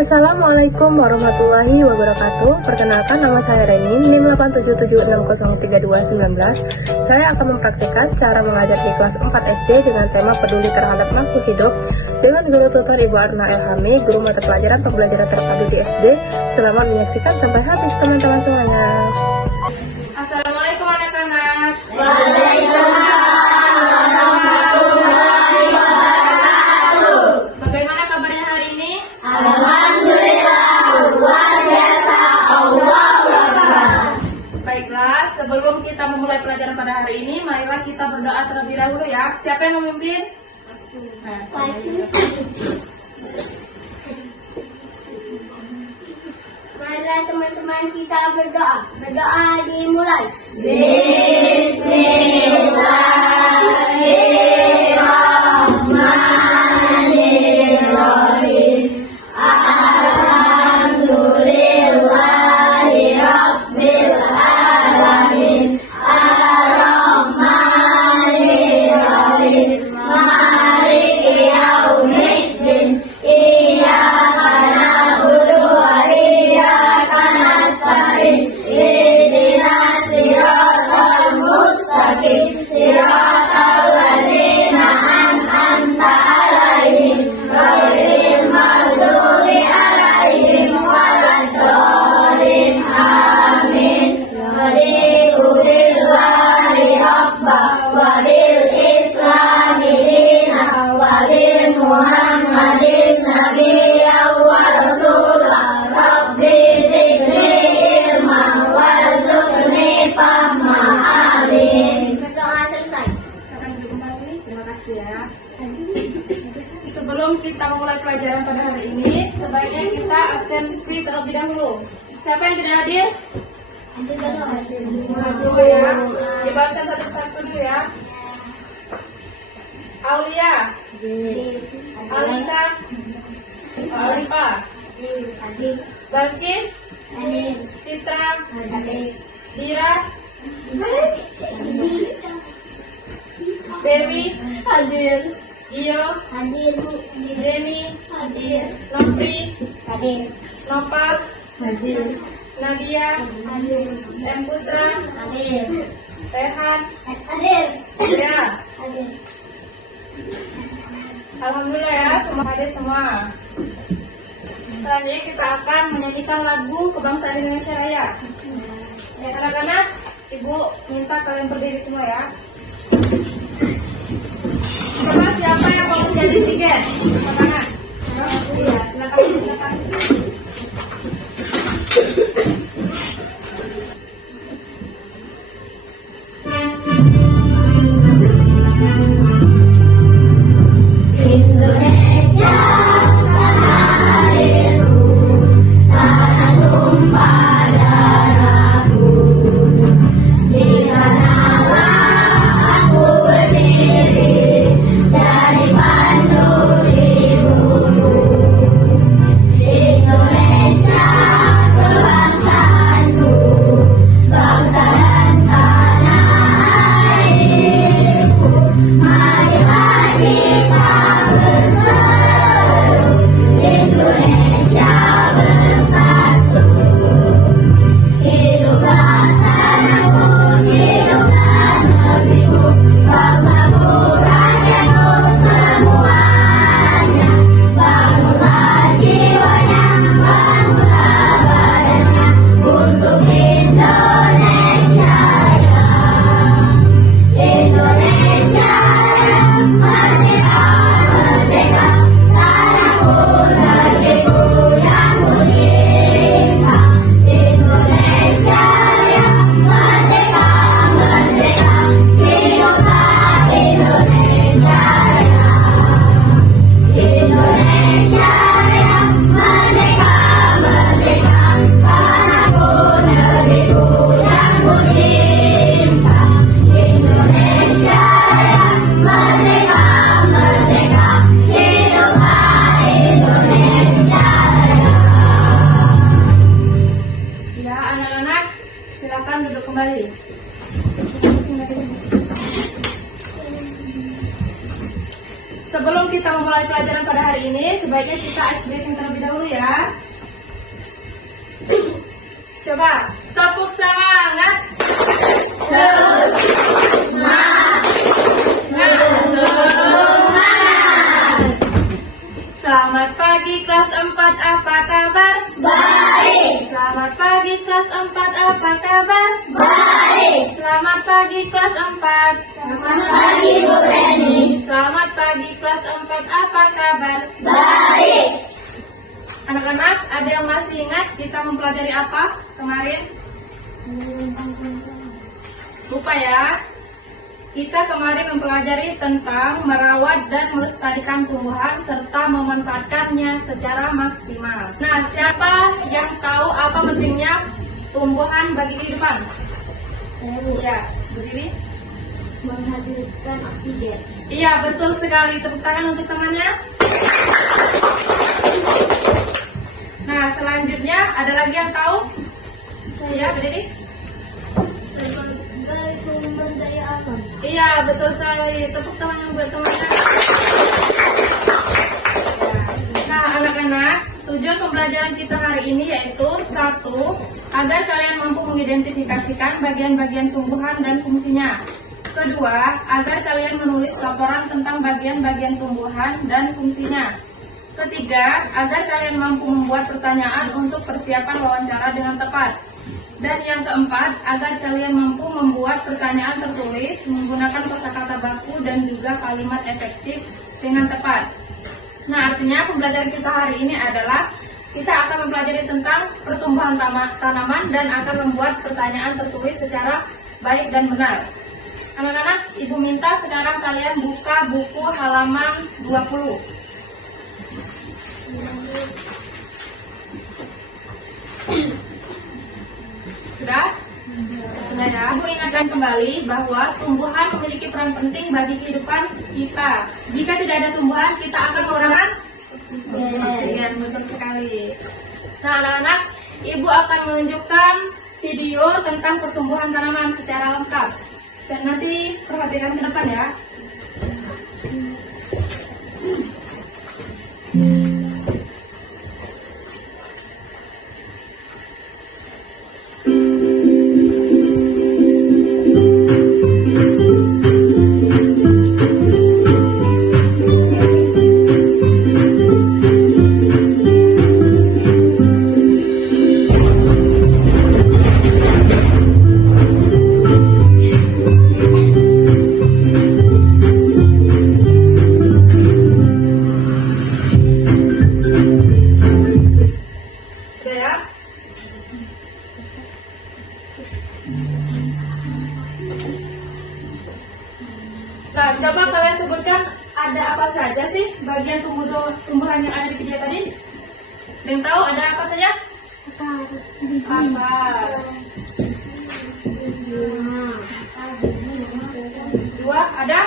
Assalamualaikum warahmatullahi wabarakatuh. Perkenalkan, nama saya Reni, NIM 877603219. Saya akan mempraktikkan cara mengajar di kelas 4 SD dengan tema peduli terhadap makhluk hidup dengan guru tutor Ibu Arna Elhami, guru mata pelajaran pembelajaran terpadu di SD. Selamat menyaksikan sampai habis teman-teman semuanya. Assalamualaikum anak-anak. Waalaikumsalam warahmatullahi wabarakatuh. Bagaimana kabarnya hari ini? Alhamdulillah, luar biasa. Allahu Akbar. Baiklah, sebelum kita memulai pelajaran pada hari ini, marilah kita berdoa terlebih dahulu ya. Siapa yang memimpin? Nah, Marilah teman-teman kita berdoa. Berdoa dimulai. Bismillahirrahmanirrahim. Alhamdulillahi Rabbil Alamin. Ar-Rahmanir-Rahim. Maliki yaumiddin. Iyyaka na'budu wa iyyaka nasta'in. Ihdinas siratal mustaqim. Siratal ladzina an'amta 'alaihim ghairil maghdubi 'alaihim waladdallin. Amin. Billahi rabba wa bil islami dina wa bil muhammadin nabiyya wa rasulah. Rabbi zidni ilma warzuqni fahma. Amin. Berdoa selesai. akan kembali. Terima kasih ya. Sebelum kita memulai pelajaran pada hari ini, sebaiknya kita absensi terlebih dahulu. Siapa yang tidak hadir? Dua ya. Kita absen satu-satu dulu ya. Aulia, Alika, Alifa, Balkis, Citra, Dira, Dewi, Hadir. Iyo, Hadir, Bu. Jenny, Hadir. Nopri, Hadir. Nopal, Hadir. Nadia, Hadir. M. Putra, Hadir. Rehan, Hadir. ya. Hadir. Alhamdulillah ya, semua hadir semua. Selanjutnya kita akan menyanyikan lagu Kebangsaan Indonesia Raya. Ya anak-anak, Ibu minta kalian berdiri semua ya. Coba siapa yang mau menjadi tiket? Tangan. Ya, silakan. Indonesia tanah airku, tanah tumpah darahku. Di sanalah aku berdiri dari Bandung di hulu. Indonesia sebelum kita memulai pelajaran pada hari ini, sebaiknya kita ice breaking terlebih dahulu ya. Coba, tepuk semangat. Selamat pagi kelas 4, apa kabar? Baik. Selamat pagi kelas 4, apa kabar? Baik. Selamat pagi kelas 4. Selamat pagi Bu Reni. Selamat pagi kelas 4, apa kabar? Baik. Anak-anak, ada yang masih ingat kita mempelajari apa kemarin? Lupa ya? Kita kemarin mempelajari tentang merawat dan melestarikan tumbuhan serta memanfaatkannya secara maksimal. Nah, siapa yang tahu apa pentingnya tumbuhan bagi kehidupan? Ya, berdiri. Menghasilkan oksigen. Iya, betul sekali. Tepuk tangan untuk temannya. Nah, selanjutnya ada lagi yang tahu? Iya, berdiri. Sebagai sumber daya alam. Iya, betul sekali. Tepuk tangan buat temannya. Nah, anak-anak, tujuan pembelajaran kita hari ini yaitu 1. Agar kalian mampu mengidentifikasikan bagian-bagian tumbuhan dan fungsinya. 2. Agar kalian menulis laporan tentang bagian-bagian tumbuhan dan fungsinya. 3. Agar kalian mampu membuat pertanyaan untuk persiapan wawancara dengan tepat. Dan yang keempat, agar kalian mampu membuat pertanyaan tertulis menggunakan kosakata baku dan juga kalimat efektif dengan tepat. Nah, artinya pembelajaran kita hari ini adalah kita akan mempelajari tentang pertumbuhan tanaman dan akan membuat pertanyaan tertulis secara baik dan benar. Anak-anak, Ibu minta sekarang kalian buka buku halaman 20. Sudah? Sudah ya? Ibu ingatkan kembali bahwa tumbuhan memiliki peran penting bagi kehidupan kita. Jika tidak ada tumbuhan, kita akan kekurangan oksigen. Betul sekali. Nah, anak-anak, Ibu akan menunjukkan video tentang pertumbuhan tanaman secara lengkap. Dan nanti perhatikan ke depan ya. Nah, coba kalian sebutkan ada apa saja sih bagian tumbuhan yang ada di video tadi? Ada yang tahu ada apa saja? Akar. 2 ada?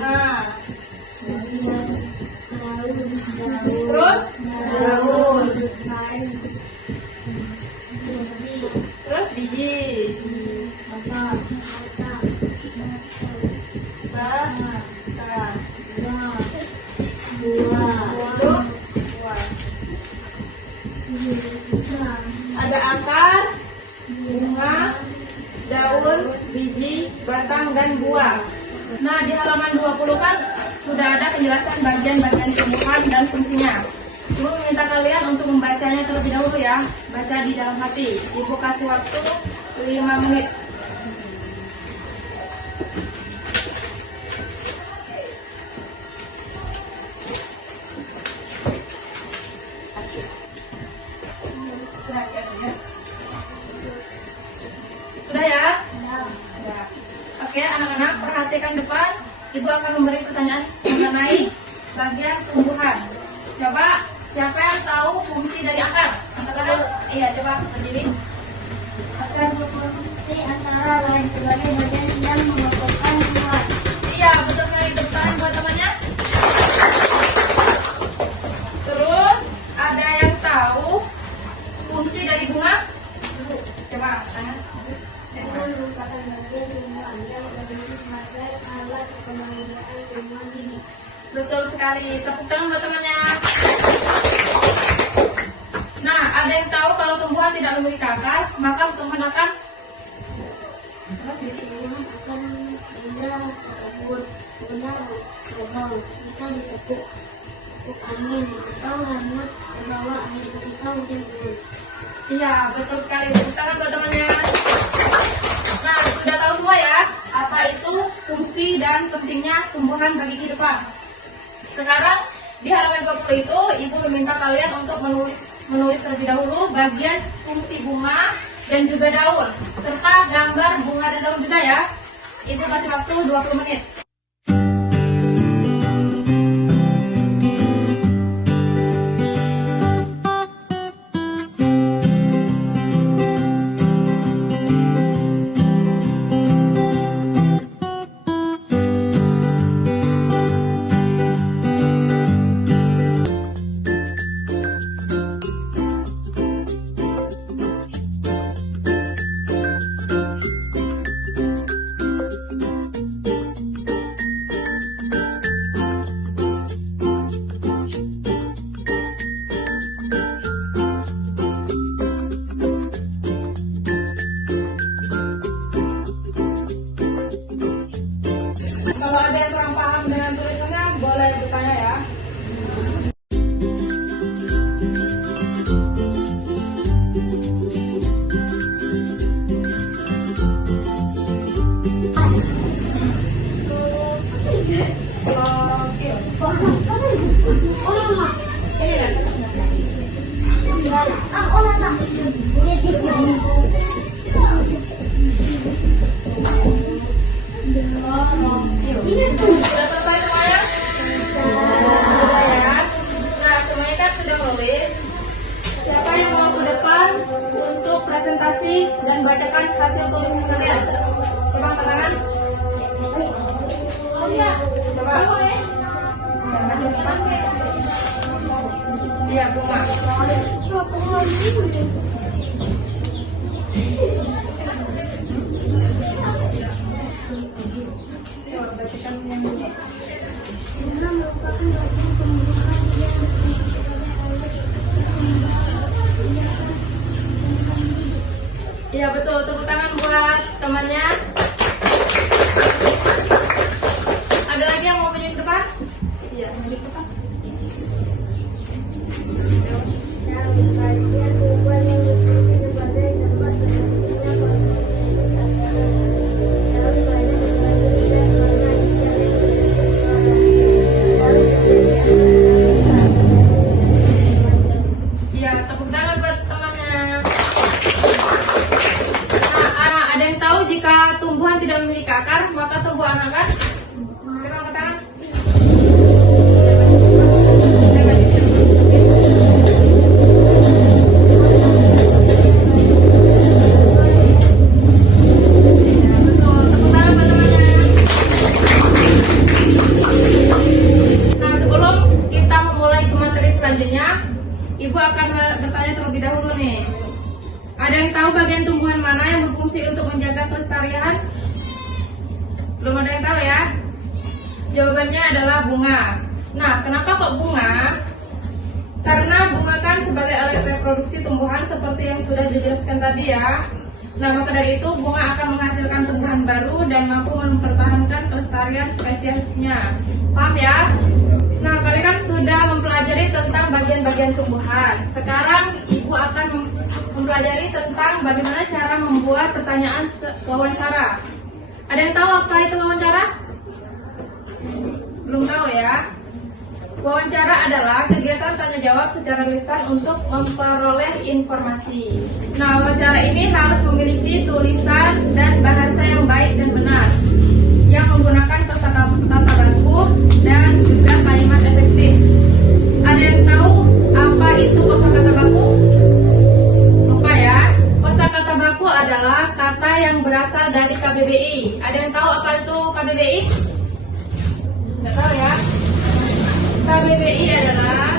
Nah. Terus? Daun. Terus biji. Ada akar, bunga, daun, biji, batang, dan buah. Nah, di halaman 20 kan sudah ada penjelasan bagian-bagian tumbuhan dan fungsinya. Ibu minta kalian untuk membacanya terlebih dahulu ya. Baca di dalam hati. Ibu kasih waktu 5 menit. Sudah ya? Ya. Oke, anak-anak perhatikan depan. Ibu akan memberi pertanyaan mengenai bagian tumbuhan. Coba siapa yang tahu fungsi dari akar? Anak-anak? Iya, coba berdiri. Akar berfungsi antara lain sebagai bagian yang mengokohkan tumbuhan. Iya, betul sekali. Depan buat temannya. Terus ada yang tahu fungsi dari bunga? Coba tanya. Merupakan bagian tumbuhan yang berdiri sebagai alat penanggulangan tumbuhan ini. Betul sekali. Tepuk tangan buat temannya. Nah, ada yang tahu kalau tumbuhan tidak memiliki akar, maka tumbuhan akan akan benda tersebut benar terbang jika disepuk angin atau hanyut terbawa angin ketika hujan turun. Iya, betul sekali. Tepuk tangan buat temannya. Nah, sudah tahu semua ya apa itu fungsi dan pentingnya tumbuhan bagi kehidupan. Sekarang di halaman 20 itu Ibu meminta kalian untuk menulis terlebih dahulu bagian fungsi bunga dan juga daun serta gambar bunga dan daun juga ya. Ibu kasih waktu 20 menit. Kalau ada yang kurang paham dengan tulisannya, boleh bertanya ya. Sudah selesai semuanya? Sudah ya. Nah, semuanya kan sudah menulis. Siapa yang mau ke depan untuk presentasi dan bacakan hasil tulisan kalian? Coba angkat tangan. Coba. Jangan lupa. Iya, bunga. Bunga merupakan bagian tumbuhan yang Iya betul, tepuk tangan buat temannya. Ada lagi yang mau maju ke depan? Iya, maju ke depan. bagian tumbuhan yang berfungsi sebagai tempat berfungsinya fotosintesis antara daun banyak berbagi dan warna Iya, tepuk tangan buat temannya. Nah, ada yang tahu jika tumbuhan tidak memiliki akar, maka tumbuhan akan? Coba angkat tangan. Ibu akan bertanya terlebih dahulu nih. Ada yang tahu bagian tumbuhan mana yang berfungsi untuk menjaga kelestarian? Belum ada yang tahu ya? Jawabannya adalah bunga. Nah, kenapa kok bunga? Karena bunga kan sebagai alat reproduksi tumbuhan seperti yang sudah dijelaskan tadi ya. Nah, maka dari itu bunga akan menghasilkan tumbuhan baru dan mampu mempertahankan kelestarian spesiesnya. Paham ya? Nah, kalian kan sudah mempelajari tentang bagian-bagian tumbuhan. Sekarang Ibu akan mempelajari tentang bagaimana cara membuat pertanyaan wawancara. Ada yang tahu apa itu wawancara? Belum tahu ya? Wawancara adalah kegiatan tanya jawab secara lisan untuk memperoleh informasi. Nah, wawancara ini harus memiliki tulisan dan bahasa yang baik dan benar, yang menggunakan kosakata baku dan juga kalimat efektif. Ada yang tahu apa itu kosakata baku? Lupa ya. Kosakata baku adalah kata yang berasal dari KBBI. Ada yang tahu apa itu KBBI? Nggak tahu ya. KBBI adalah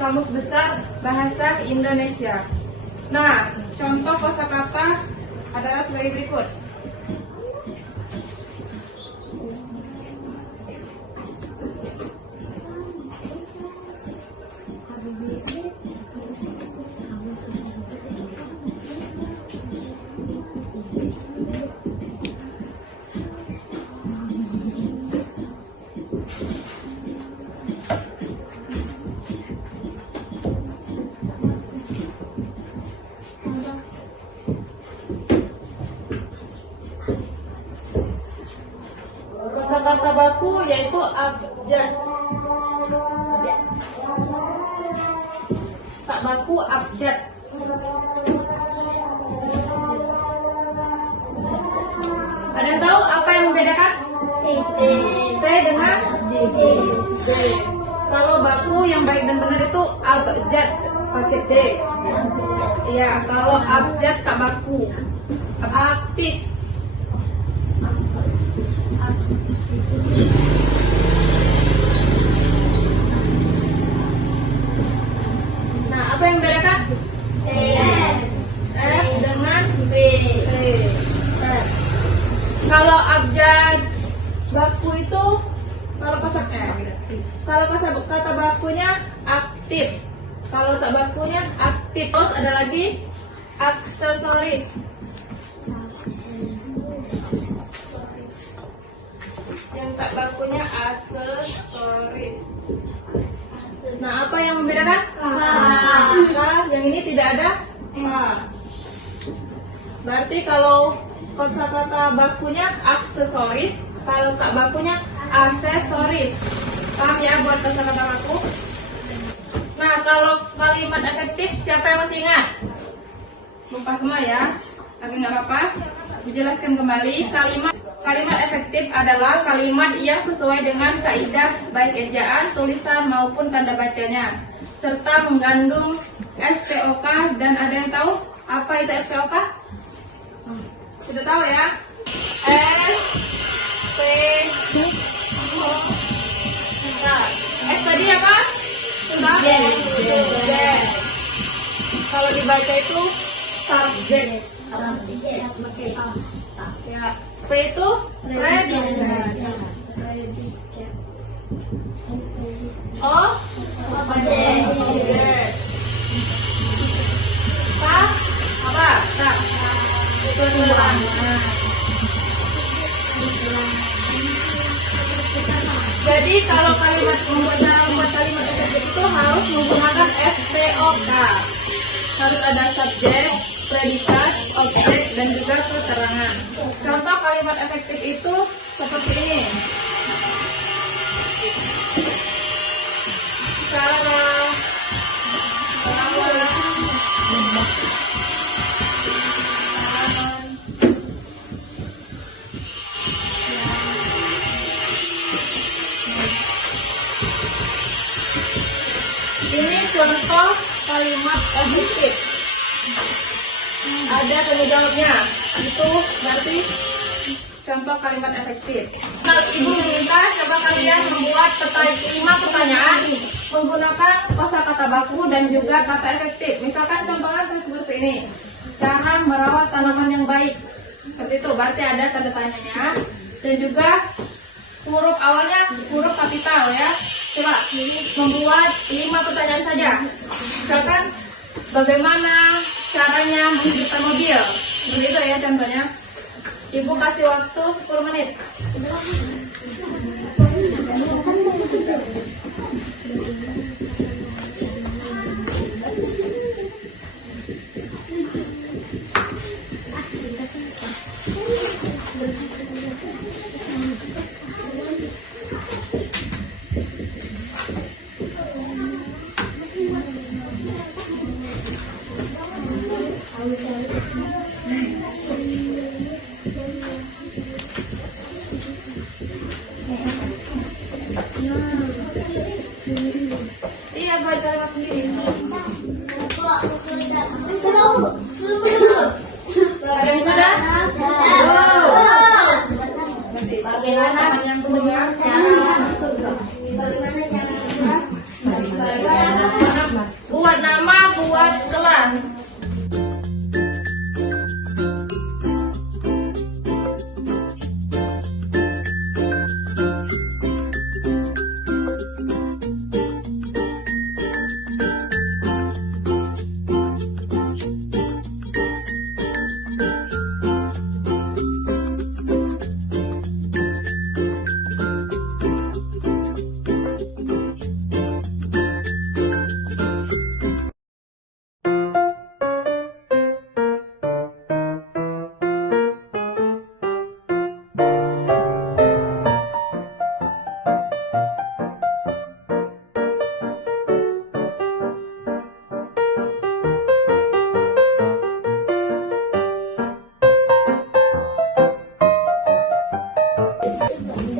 Kamus Besar Bahasa Indonesia. Nah, contoh kosakata adalah sebagai berikut. Kosakata baku yaitu abjad. Tak baku abjad. Ada yang tahu apa yang membedakan T dengan D? Kalau baku yang baik dan benar itu abjad pakai D. Iya, kalau abjad tak baku. Aktif. Nah, apa yang membedakan? F dengan B. Kalau abjad baku itu kalau kata bakunya aktif. Kalau tak bakunya aktif. Terus ada lagi aksesoris. Yang tak bakunya aksesoris. Nah, apa yang membedakan? Yang ini tidak ada berarti kalau kata-kata bakunya aksesoris, kalau tak bakunya aksesoris. Paham ya buat kata-kata baku? Nah, kalau kalimat efektif, siapa yang masih ingat? Lupa semua ya? Tapi nggak apa-apa. Dijelaskan kembali. Kalimat efektif adalah kalimat yang sesuai dengan kaidah baik ejaan, tulisan maupun tanda bacanya, serta mengandung SPOK. Dan ada yang tahu apa itu SPOK? Sudah tahu ya? S tadi apa? Subjek. Kalau dibaca itu subjek. Ya. P itu predikat. O objek. Pak apa? Tak. Itu tulang. Jadi kalau membuat kalimat efektif itu harus menggunakan SPOK. Harus ada subjek, predikat, objek, dan juga keterangan. Contoh kalimat efektif itu seperti ini. Ini contoh kalimat efektif. Ada tanda jawabnya. Itu berarti contoh kalimat efektif. Nah, Ibu minta coba kalian membuat 5 pertanyaan menggunakan kosakata baku dan juga kata efektif. Misalkan contohnya seperti ini. Cara merawat tanaman yang baik. Seperti itu. Berarti ada tanda tanyanya. Dan juga huruf awalnya huruf kapital ya. Coba membuat 5 pertanyaan saja. Misalkan bagaimana caranya menghidupkan mobil. Begitu ya contohnya. Ibu kasih waktu 10 menit. Iya, buat kalimat sendiri. Ada yang sudah? Bagaimana yang kedua? Bagaimana cara nama buat kelas.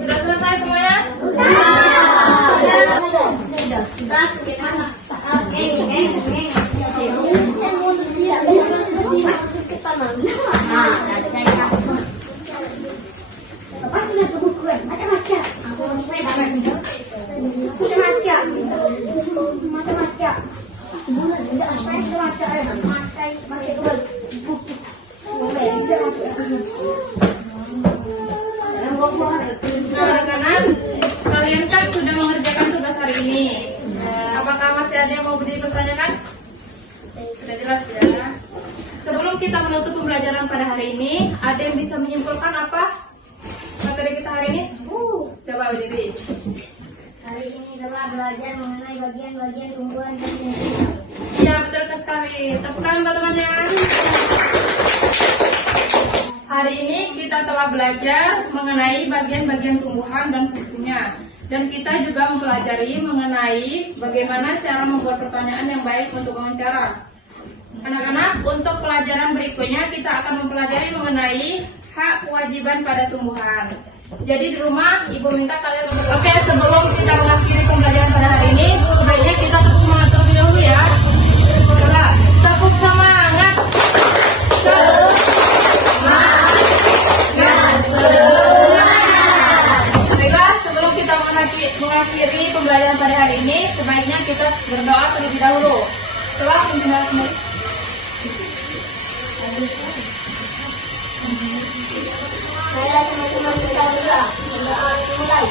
Sudah selesai semuanya? Nah, karena kalian kan sudah mengerjakan tugas hari ini. Apakah masih ada yang mau dipertanyakan? Sudah jelas ya. Sebelum kita menutup pembelajaran pada hari ini, ada yang bisa menyimpulkan apa materi kita hari ini? Coba berdiri. Hari ini telah belajar mengenai bagian-bagian tumbuhan dan fungsinya. Iya, betul sekali. Tepuk tangan buat temannya. Hari ini kita telah belajar mengenai bagian-bagian tumbuhan dan fungsinya. Dan kita juga mempelajari mengenai bagaimana cara membuat pertanyaan yang baik untuk wawancara. Anak-anak, untuk pelajaran berikutnya kita akan mempelajari mengenai hak kewajiban pada tumbuhan. Jadi di rumah, Ibu minta kalian untuk... Oke, sebelum kita mengakhiri pembelajaran pada hari ini, sebaiknya kita tepuk semangat terlebih dahulu ya. Coba, tepuk semangat. Baiklah, sebelum kita mengakhiri pembelajaran pada hari ini, sebaiknya kita berdoa terlebih dahulu. Coba mendengar sendiri. Baiklah teman-teman, kita berdoa. Berdoa dimulai.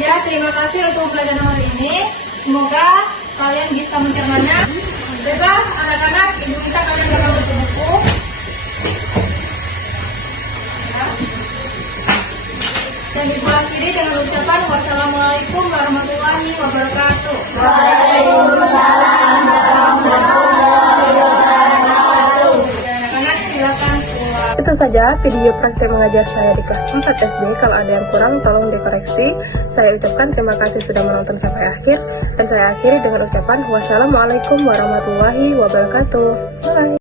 Ya, terima kasih untuk pembelajaran hari ini. Semoga kalian bisa mencernanya. Baiklah, anak-anak, Ibu minta kalian dapat buku. Ya. Dan Ibu akhiri dengan ucapan wassalamualaikum warahmatullahi wabarakatuh. Waalaikumsalam warahmatullahi wabarakatuh. Dan anak-anak silakan keluar. Itu saja video praktek mengajar saya di kelas 4 SD. Kalau ada yang kurang, tolong dikoreksi. Saya ucapkan terima kasih sudah menonton sampai akhir. Dan saya akhiri dengan ucapan wassalamualaikum warahmatullahi wabarakatuh. Bye.